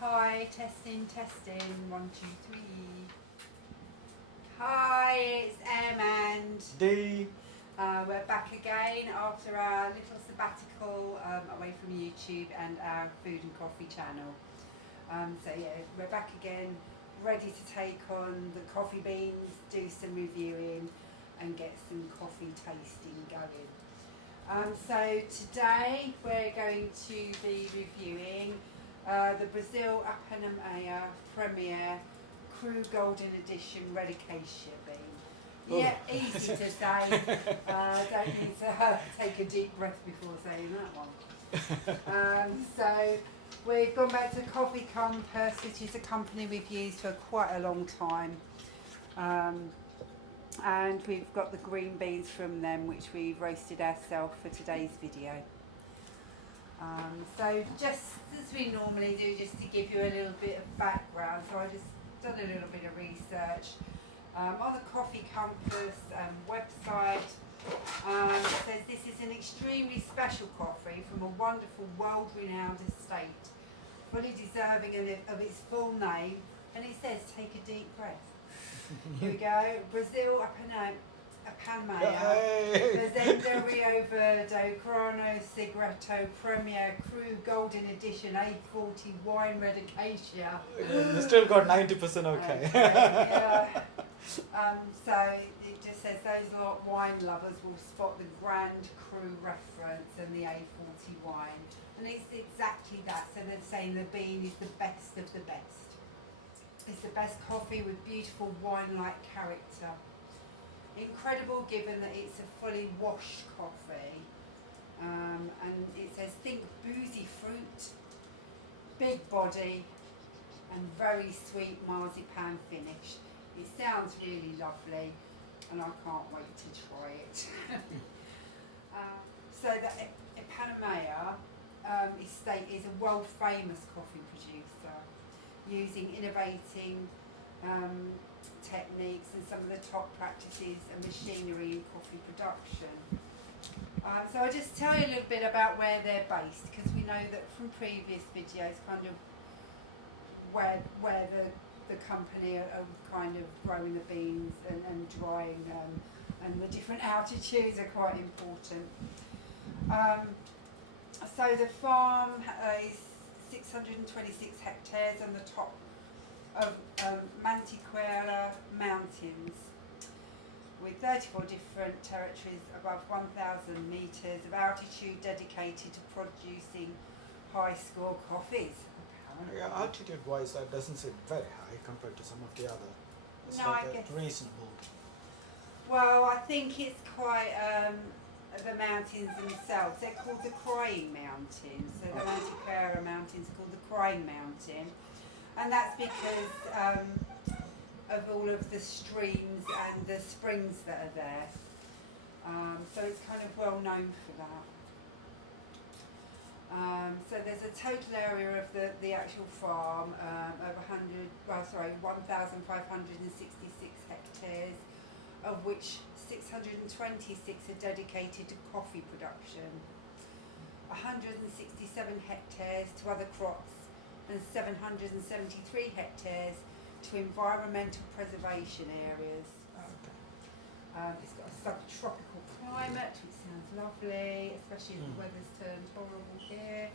Hi, testing, 1, 2, 3. Hi, it's Em and Dee. We're back again after our little sabbatical away from YouTube and our food and coffee channel. So yeah, we're back again, ready to take on the coffee beans, do some reviewing and get some coffee tasting going. So today we're going to be reviewing the Brazil Ipanema Premier Cru Golden Edition Red Acacia bean. Yeah, easy to say. Don't need to take a deep breath before saying that one. So we've gone back to Coffee Compass, which is a company we've used for quite a long time. And we've got the green beans from them, which we roasted ourselves for today's video. So just as we normally do, just to give you a little bit of background, so I just done a little bit of research on the Coffee Compass website. It says this is an extremely special coffee from a wonderful, world-renowned estate, fully deserving of its full name, and it says take a deep breath. Here we go. Brazil Ipanema, Fazenda Rio Verde, Grano, Segreto, Premier, Cru, Golden Edition, A40, Wine, Red Acacia. You still got 90% okay. Yeah. So it just says those wine lovers will spot the Grand Cru reference and the A40 wine. And it's exactly that. So they're saying the bean is the best of the best. It's the best coffee with beautiful wine-like character. Incredible given that it's a fully washed coffee. And it says think boozy fruit, big body and very sweet marzipan finish. It sounds really lovely and I can't wait to try it. So the Ipanema estate is a world famous coffee producer, using innovating techniques and some of the top practices and machinery in coffee production. So I'll just tell you a little bit about where they're based, because we know that from previous videos kind of where the company are kind of growing the beans and drying them, and the different altitudes are quite important. So the farm is 626 hectares on the top of Mantiqueira Mountains, with 34 different territories above 1,000 metres of altitude dedicated to producing high score coffees. Yeah, altitude wise that doesn't seem very high compared to some of the other. It's No, like I guess reasonable. Well, I think it's quite the mountains themselves. They're called the Crying Mountains. So the Mantiqueira Mountains are called the Crying Mountain, and that's because of all of the streams and the springs that are there. So it's kind of well known for that. So there's a total area of the actual farm of 1,566 hectares, of which 626 are dedicated to coffee production, 167 hectares to other crops, and 773 hectares to environmental preservation areas. It's got a subtropical climate, which sounds lovely, especially if the weather's turned horrible here.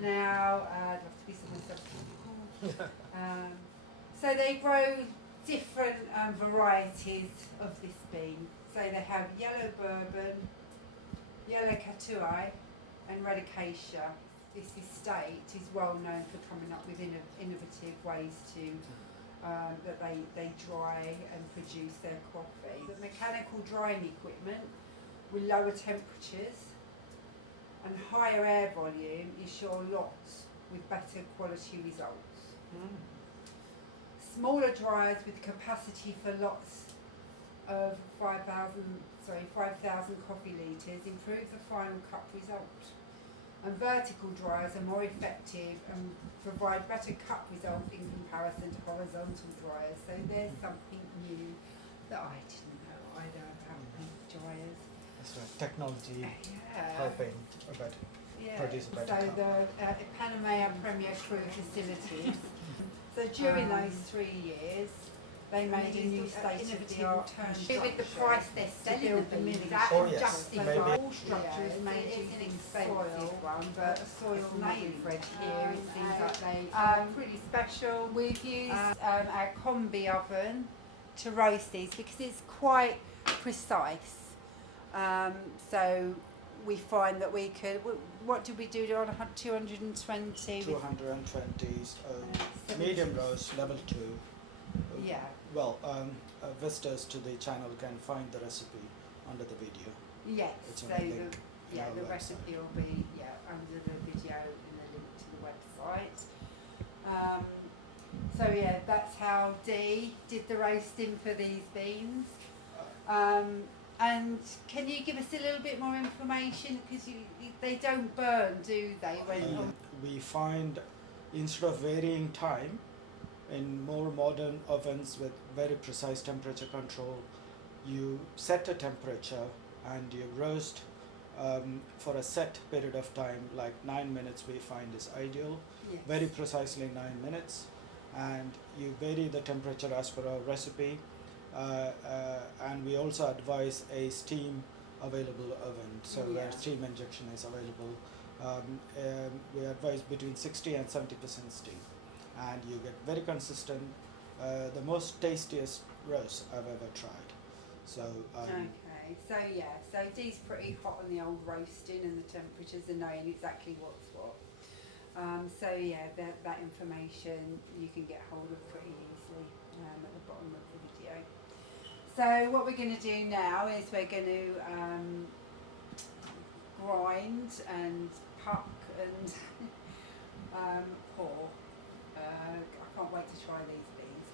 Now, I'd love to be somewhere subtropical. So they grow different varieties of this bean. So they have yellow bourbon, yellow catui and red acacia. This estate is well known for coming up with innovative ways to that they dry and produce their coffee. The mechanical drying equipment with lower temperatures and higher air volume ensure lots with better quality results. Smaller dryers with capacity for lots of 5,000 coffee litres improve the final cup result. And vertical dryers are more effective and provide better cup result in comparison to horizontal dryers. So there's something new that I didn't know either about these dryers. That's right, technology Yeah. helping a bit. produce a better so cup. the Ipanema Premier Crew facilities. So during those 3 years, they made a new state-of-the-art machine with the price they're selling the milling at. Oh, yes. Justify Maybe. all structures made using soil, but the soil native thread here, it seems like they are pretty special. We've used our Combi oven to roast these because it's quite precise. So we find that we could, what did we do on 220? 220 medium roast, level 2. Yeah. Well, visitors to the channel can find the recipe under the video. Yes, It's so on the link in our the website. recipe will be under the video and the link to the website. So yeah, that's how Dee did the roasting for these beans. And can you give us a little bit more information, because they don't burn, do they? We find, instead of varying time, in more modern ovens with very precise temperature control, you set a temperature and you roast for a set period of time, like 9 minutes we find is ideal. Yes. Very precisely 9 minutes, and you vary the temperature as per our recipe, and we also advise a steam available oven, so where steam injection is available. We advise between 60 and 70% steam, and you get very consistent, the most tastiest roast I've ever tried. So so Dee's pretty hot on the old roasting, and the temperatures are knowing exactly what's what. That information you can get hold of pretty easily at the bottom of the video. So what we're going to do now is we're going to grind and puck and pour. I can't wait to try these beans.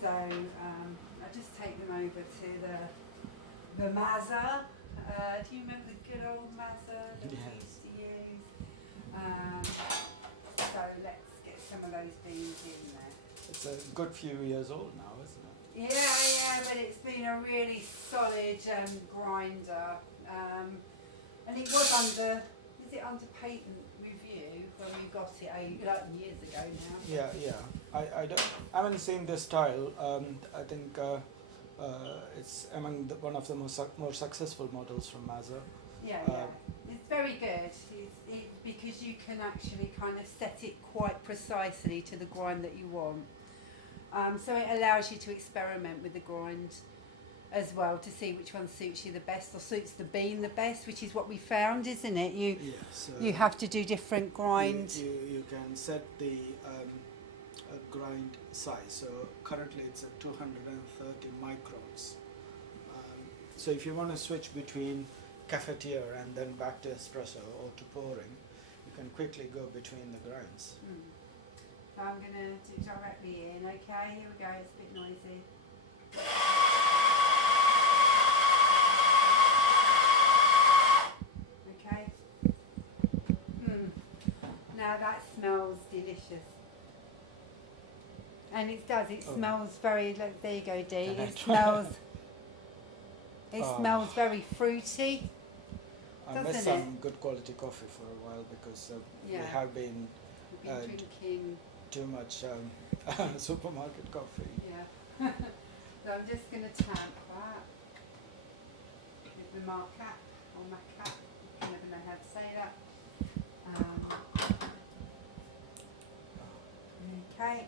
So I'll just take them over to the mazza. Do you remember the good old mazza that we used to use? So let's get some of those beans in there. it's a good few years old now, isn't it? Yeah, but it's been a really solid grinder. And it was under patent review when we got it years ago now. Yeah. I haven't seen this style. I think it's among one of the more successful models from Mazza. Yeah. It's very good. Because you can actually kind of set it quite precisely to the grind that you want. So it allows you to experiment with the grind as well, to see which one suits you the best or suits the bean the best, which is what we found, isn't it? You have to do different grinds. You can set the grind size. So currently it's at 230 microns. So if you want to switch between cafetiere and then back to espresso or to pouring, you can quickly go between the grinds. So I'm going to do directly in, okay? Here we go, it's a bit noisy. Okay. Now that smells delicious. And it does, it smells very, look, there you go, Dee. It smells very fruity. I missed some good quality coffee for a while because we have been drinking too much supermarket coffee. Yeah. So I'm just going to tamp that with the markup or macap. I never know how to say that. Okay.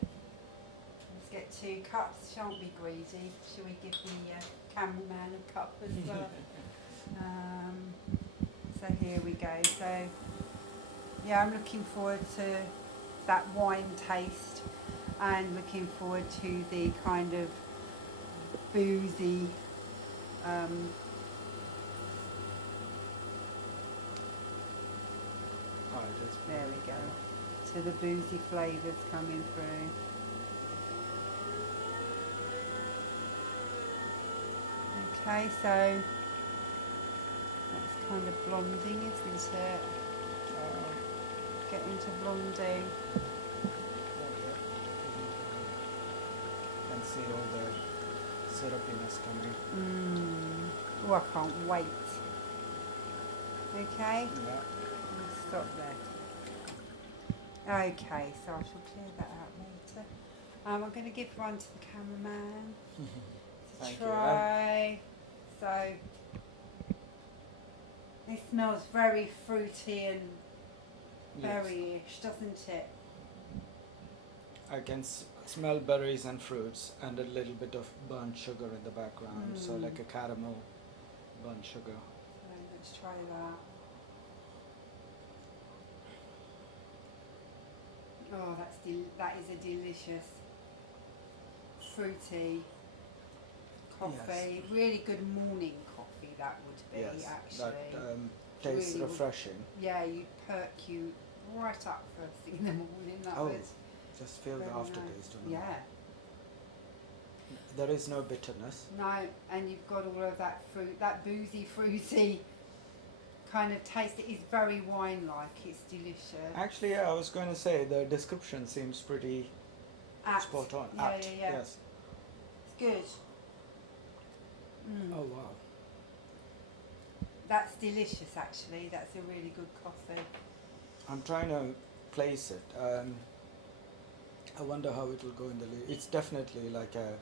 Let's get 2 cups. Shan't be greedy. Shall we give the cameraman a cup as well? So here we go. So yeah, I'm looking forward to that wine taste, and looking forward to the kind of boozy there we go, to the boozy flavours coming through. Okay, so that's kind of blonding, isn't it? Getting to blonding. And see all the syrupiness coming. Oh, I can't wait. Okay. Yeah. I'll stop there. Okay, so I shall clear that out later. I'm going to give one to the cameraman to Thank try. So this smells very fruity and berry-ish, doesn't it? I can smell berries and fruits and a little bit of burnt sugar in the background, so like a caramel burnt sugar. So let's try that. Oh, that is a delicious fruity coffee. Yes. Really good morning coffee that would be, Yes, actually. that tastes Really would- refreshing. Yeah, you perk you right up first thing in the morning. That Oh, was just feel the very aftertaste. nice. On it. Yeah. There is no bitterness. No, and you've got all of that fruit, that boozy, fruity kind of taste. It is very wine-like. It's delicious. Actually, yeah, I was going to say the description seems pretty Apt. spot on. Yeah, Apt, yeah. Yes. It's good. Oh wow. That's delicious, actually. That's a really good coffee. I'm trying to place it. I wonder how it will go in the lead. It's definitely like a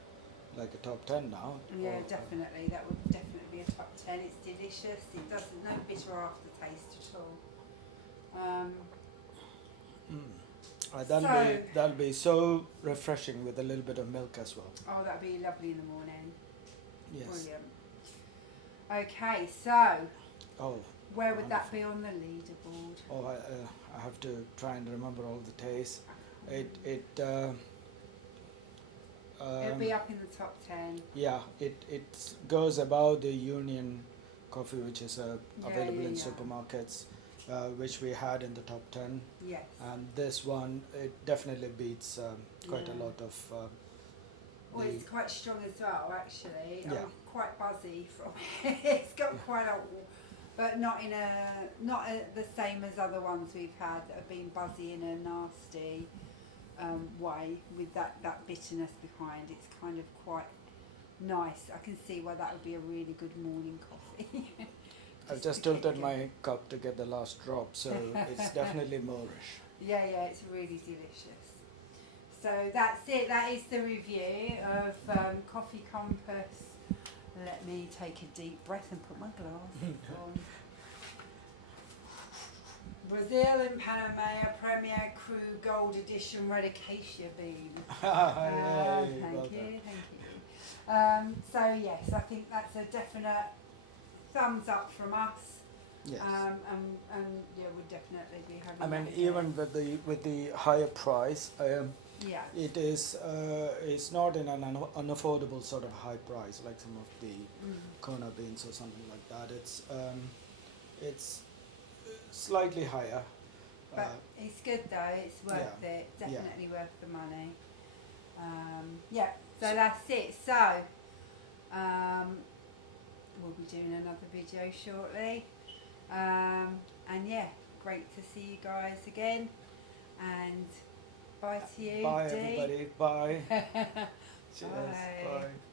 top 10 now. Yeah, Or- definitely. That would definitely be a top 10. It's delicious. It doesn't, no bitter aftertaste at all. That'll be so refreshing with a little bit of milk as well. Oh, that'd be lovely in the morning. Yes. Brilliant. Okay, so Oh. where would that Wonderful. be on the leaderboard? Oh, I have to try and remember all the tastes. It It'll be up in the top 10. yeah, it goes above the Union coffee, which is available in yeah. supermarkets, which we had in the top 10. Yes. And this one, it definitely beats quite a Yeah. lot of. Well, the- it's quite strong as well, actually. Yeah. I'm quite buzzy from it. It's got quite a, but not the same as other ones we've had that have been buzzy in a nasty way with that bitterness behind. It's kind of quite nice. I can see why that would be a really good morning coffee. I've just tilted my cup to get the last drop, so it's definitely Moorish. Yeah, it's really delicious. So that's it. That is the review of Coffee Compass. Let me take a deep breath and put my glasses on. Brazil and Panama Premier Cru Gold Edition Red Acacia Bean. Thank you. So yes, I think that's a definite thumbs up from us. Yes. And yeah, we'll definitely be having. I mean, that even with the higher price, yeah. it is it's not in an unaffordable sort of high price like some of the Kona beans or something like that. It's slightly higher. But it's good though, it's worth yeah, it, definitely worth the money. So So- that's it. So, we'll be doing another video shortly. And yeah, great to see you guys again. And bye to you, Bye Dee. everybody. Bye. Cheers. Bye. Bye.